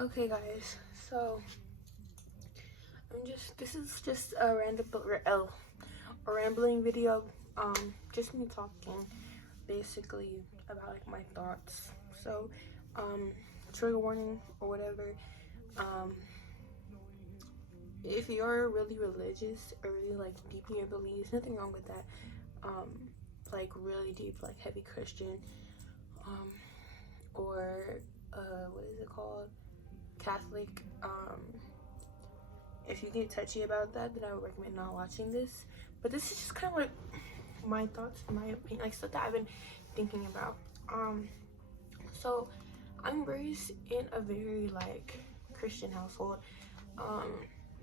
Okay, guys, so this is just a rambling video. Just me talking basically about like my thoughts. So, trigger warning or whatever. Um, if you're really religious or really like deep in your beliefs, nothing wrong with that. Like really deep, like heavy Christian, or what is it called? Catholic. If you get touchy about that, then I would recommend not watching this. But this is just kind of like my thoughts, my opinion, like stuff that I've been thinking about. So I'm raised in a very like Christian household.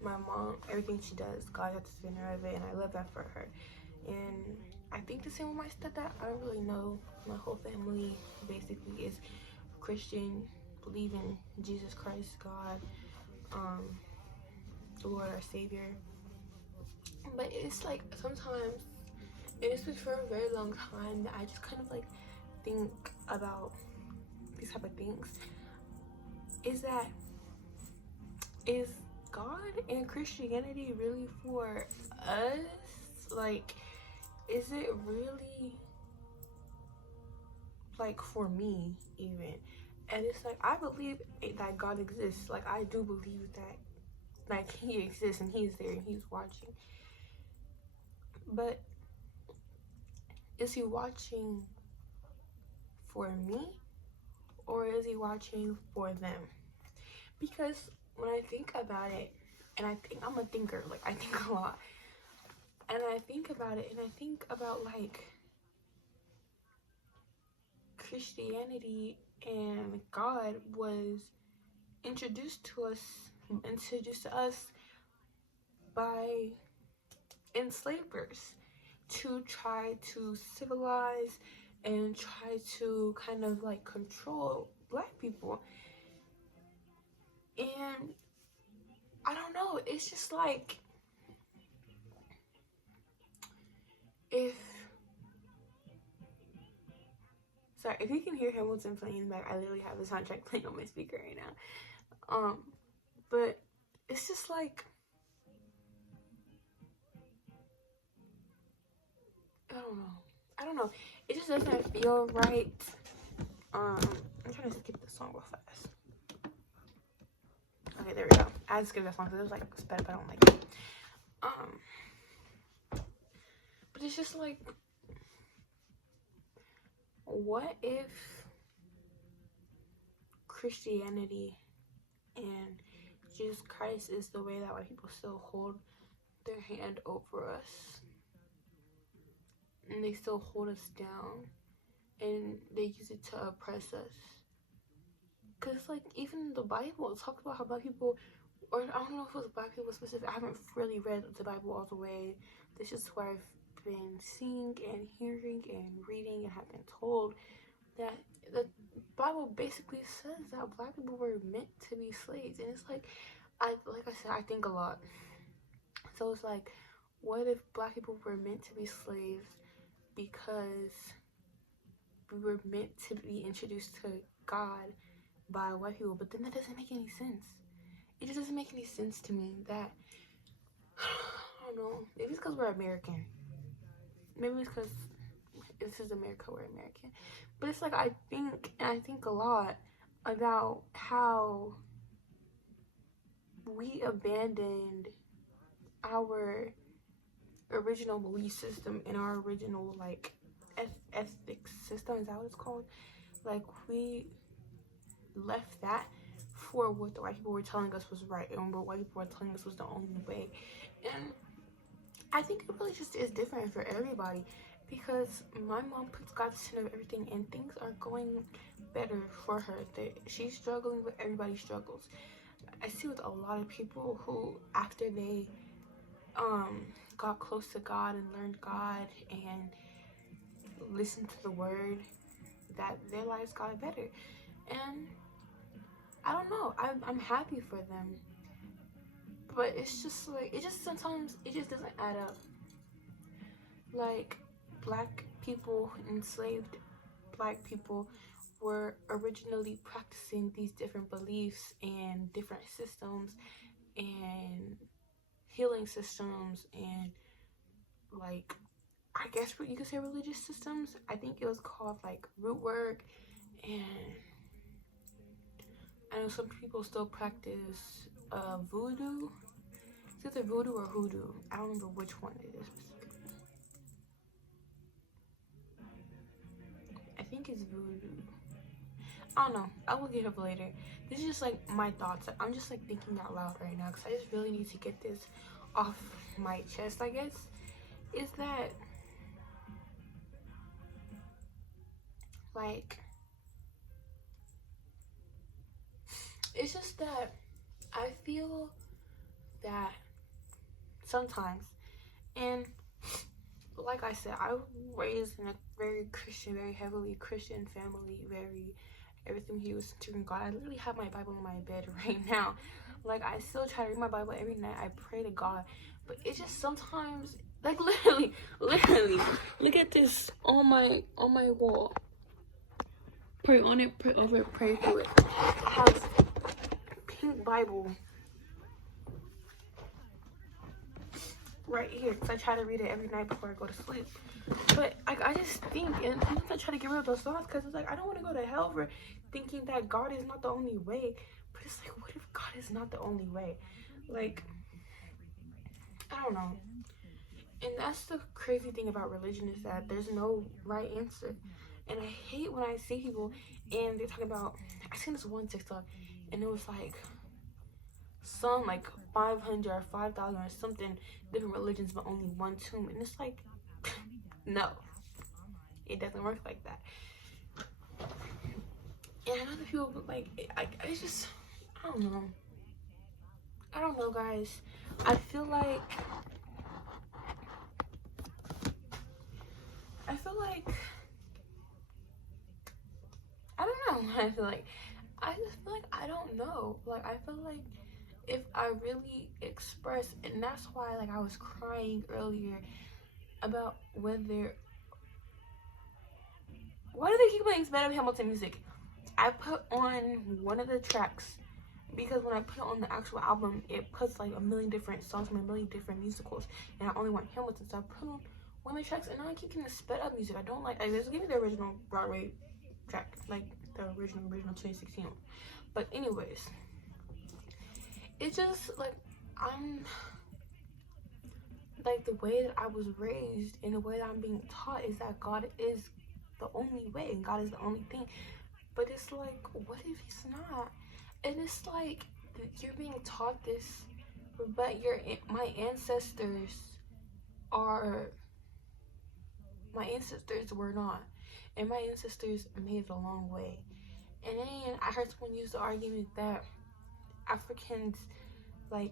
My mom, everything she does, God at the center of it, and I love that for her. And I think the same with my stepdad. I don't really know. My whole family basically is Christian, believe in Jesus Christ, God, the Lord, our Savior. But it's like sometimes, and it's been for a very long time, that I just kind of like think about these type of things. Is God and Christianity really for us? Like, is it really like for me even? And it's like, I believe that God exists. Like, I do believe that like he exists and he's there and he's watching. But is he watching for me, or is he watching for them? Because when I think about it, and I think I'm a thinker, like I think a lot, and I think about it, and I think about like Christianity and God was introduced to us by enslavers to try to civilize and try to kind of like control black people. And I don't know, it's just like, if you can hear Hamilton playing in the back, I literally have the soundtrack playing on my speaker right now. But it's just like, I don't know. It just doesn't feel right. I'm trying to skip this song real fast. Okay, there we go. I had to skip that song because it was like sped up. I don't like it. But it's just like, what if Christianity and Jesus Christ is the way that white people still hold their hand over us, and they still hold us down, and they use it to oppress us? Because like, even the Bible talks about how black people, or I don't know if it was black people specific, I haven't really read the Bible all the way. This is what I've been seeing and hearing and reading and have been told, that the Bible basically says that black people were meant to be slaves. And it's like, like I said, I think a lot. So it's like, what if black people were meant to be slaves because we were meant to be introduced to God by white people? But then that doesn't make any sense. It just doesn't make any sense to me. That, I don't know, maybe it's because we're American. Maybe it's because this is America, we're American. But it's like, I think a lot about how we abandoned our original belief system and our original like ethics system. Is that what it's called? Like, we left that for what the white people were telling us was right, and what white people were telling us was the only way. And I think it really just is different for everybody, because my mom puts God at the center of everything, and things are going better for her. She's struggling, but everybody struggles. I see with a lot of people who, after they got close to God and learned God and listened to the word, that their lives got better. And I don't know, I'm happy for them, but it's just like, sometimes it just doesn't add up. Like, black people, enslaved black people, were originally practicing these different beliefs and different systems and healing systems and, like, I guess you could say religious systems. I think it was called like root work, and I know some people still practice voodoo. It's either voodoo or hoodoo. I don't remember which one it is specifically. I think it's voodoo. I don't know. I will get up later. This is just like my thoughts. I'm just like thinking out loud right now because I just really need to get this off my chest, I guess. Is that, like, it's just that I feel that sometimes, and like I said, I was raised in a very Christian, very heavily Christian family, very everything he was centered in God. I literally have my Bible on my bed right now. Like, I still try to read my Bible every night. I pray to God, but it's just sometimes, like, literally, look at this on my wall. Pray on it, pray over it, pray through it. I have pink Bible right here because I try to read it every night before I go to sleep. But I just think, and sometimes I try to get rid of those thoughts because it's like, I don't want to go to hell for thinking that God is not the only way. But it's like, what if God is not the only way? Like, I don't know. And that's the crazy thing about religion, is that there's no right answer. And I hate when I see people and they're talking about, I seen this one TikTok and it was like some like 500 or 5,000 or something different religions, but only one tomb. And it's like, no, it doesn't work like that. And I know that people like, it's just, I don't know, guys. I feel like I don't know. I just feel like I don't know. Like, I feel like if I really express, and that's why, like, I was crying earlier about why do they keep playing Sven Hamilton music? I put on one of the tracks because when I put it on the actual album, it puts like a million different songs from a million different musicals, and I only want Hamilton, so I put on one of the tracks, and now I keep getting sped up music. I don't like. Just give me the original Broadway track, like the original 2016 one. But anyways, it's just like, I'm like, the way that I was raised and the way that I'm being taught is that God is the only way and God is the only thing. But it's like, what if he's not? And it's like, you're being taught this, but my ancestors were not, and my ancestors made it a long way. And then I heard someone use the argument that Africans, like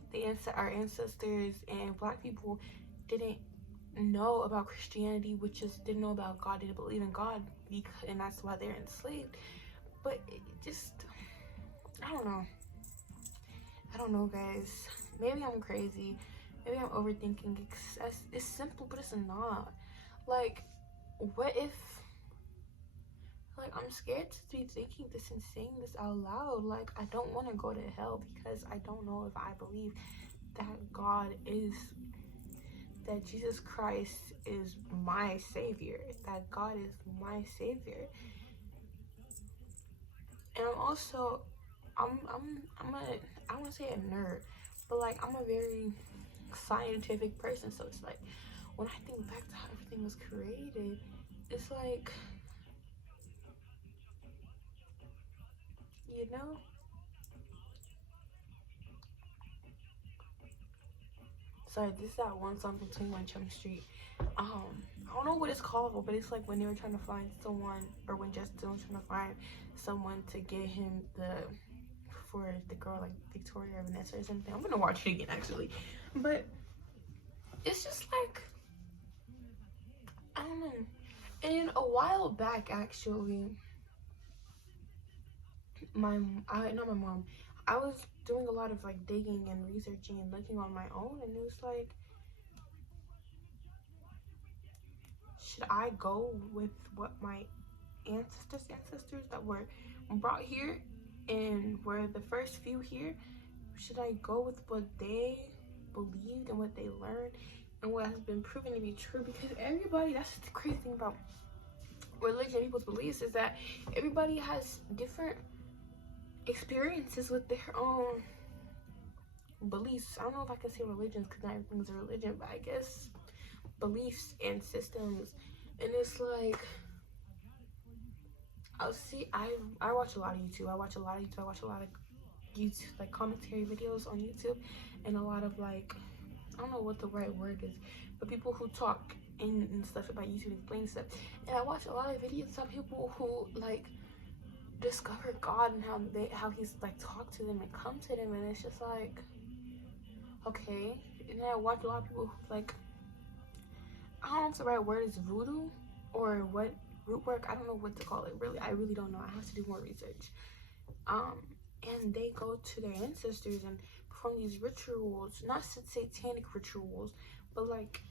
our ancestors and Black people, didn't know about Christianity, which is didn't know about God, didn't believe in God, and that's why they're enslaved. But it just, I don't know, guys. Maybe I'm crazy. Maybe I'm overthinking. It's simple, but it's not. Like, what if, like, I'm scared to be thinking this and saying this out loud. Like, I don't want to go to hell because I don't know if I believe that Jesus Christ is my savior, that God is my savior. And I'm also, I want to say a nerd, but like, I'm a very scientific person, so it's like, when I think back to how everything was created, it's like, you know, sorry, this is that one song from 21 Jump Street. I don't know what it's called, but it's like when they were trying to find someone, or when Justin was trying to find someone to get him for the girl, like Victoria or Vanessa or something. I'm gonna watch it again, actually. But it's just like, I don't know. And a while back, actually, I was doing a lot of like digging and researching and looking on my own, and it was like, should I go with what my ancestors that were brought here and were the first few here? Should I go with what they believed and what they learned and what has been proven to be true? Because everybody, that's the crazy thing about religion, people's beliefs, is that everybody has different experiences with their own beliefs. I don't know if I can say religions because not everything's a religion, but I guess beliefs and systems. And it's like, I watch a lot of YouTube. I watch a lot of YouTube, like commentary videos on YouTube, and a lot of like, I don't know what the right word is, but people who talk and stuff about YouTube, explain stuff. And I watch a lot of videos of people who like discover God and how he's like talked to them and come to them, and it's just like, okay. And then I watch a lot of people who like, I don't know if the right word is voodoo or what, root work, I don't know what to call it, really. I really don't know. I have to do more research. And they go to their ancestors and perform these rituals, not satanic rituals, but like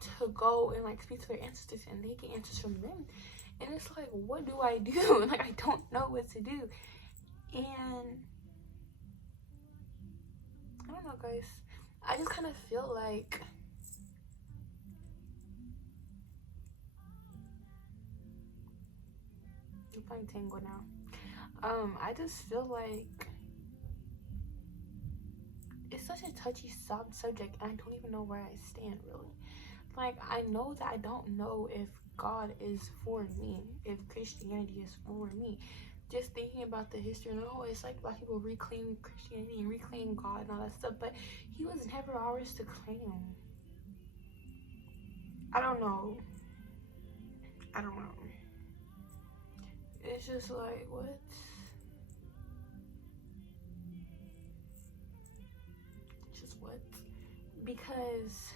to go and like speak to their ancestors, and they get answers from them. And it's like, what do I do? Like, I don't know what to do. And I don't know, guys. I just kind of feel like I'm playing tango now. I just feel like it's such a touchy subject, and I don't even know where I stand, really. Like, I know that I don't know if God is for me, if Christianity is for me. Just thinking about the history, and it's like black people reclaim Christianity and reclaim God and all that stuff, but he was never ours to claim. I don't know. It's just like, what? Just what? Because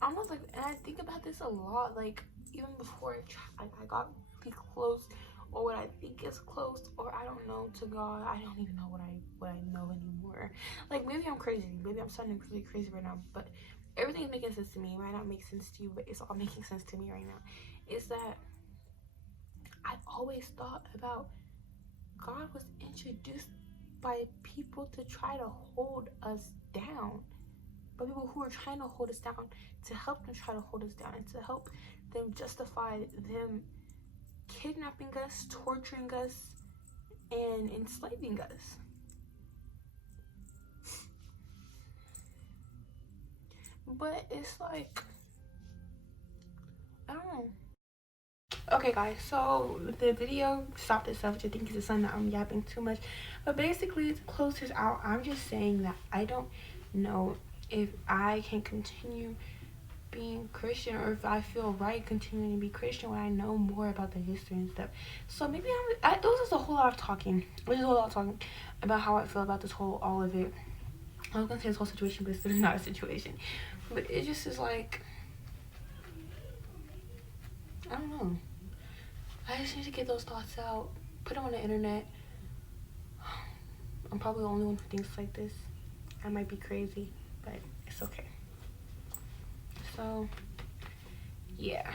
I'm not like, and I think about this a lot, like even before I got really close, or what I think is close, or I don't know, to God. I don't even know what I know anymore. Like, maybe I'm crazy, maybe I'm sounding really crazy right now, but everything's making sense to me. It might not make sense to you, but it's all making sense to me right now. Is that I always thought about God was introduced by people to try to hold us down, but people who are trying to hold us down, to help them try to hold us down, and to help them justify them kidnapping us, torturing us, and enslaving us. But it's like, I don't know. Okay, guys, so the video stopped itself, which I think is a sign that I'm yapping too much. But basically, to close this out, I'm just saying that I don't know if I can continue being Christian, or if I feel right continuing to be Christian when I know more about the history and stuff. So maybe it was just a whole lot of talking. It was a whole lot of talking about how I feel about this whole, all of it. I was gonna say this whole situation, but it's not a situation. But it just is like, I don't know. I just need to get those thoughts out, put them on the internet. I'm probably the only one who thinks like this. I might be crazy, but it's okay. So, yeah.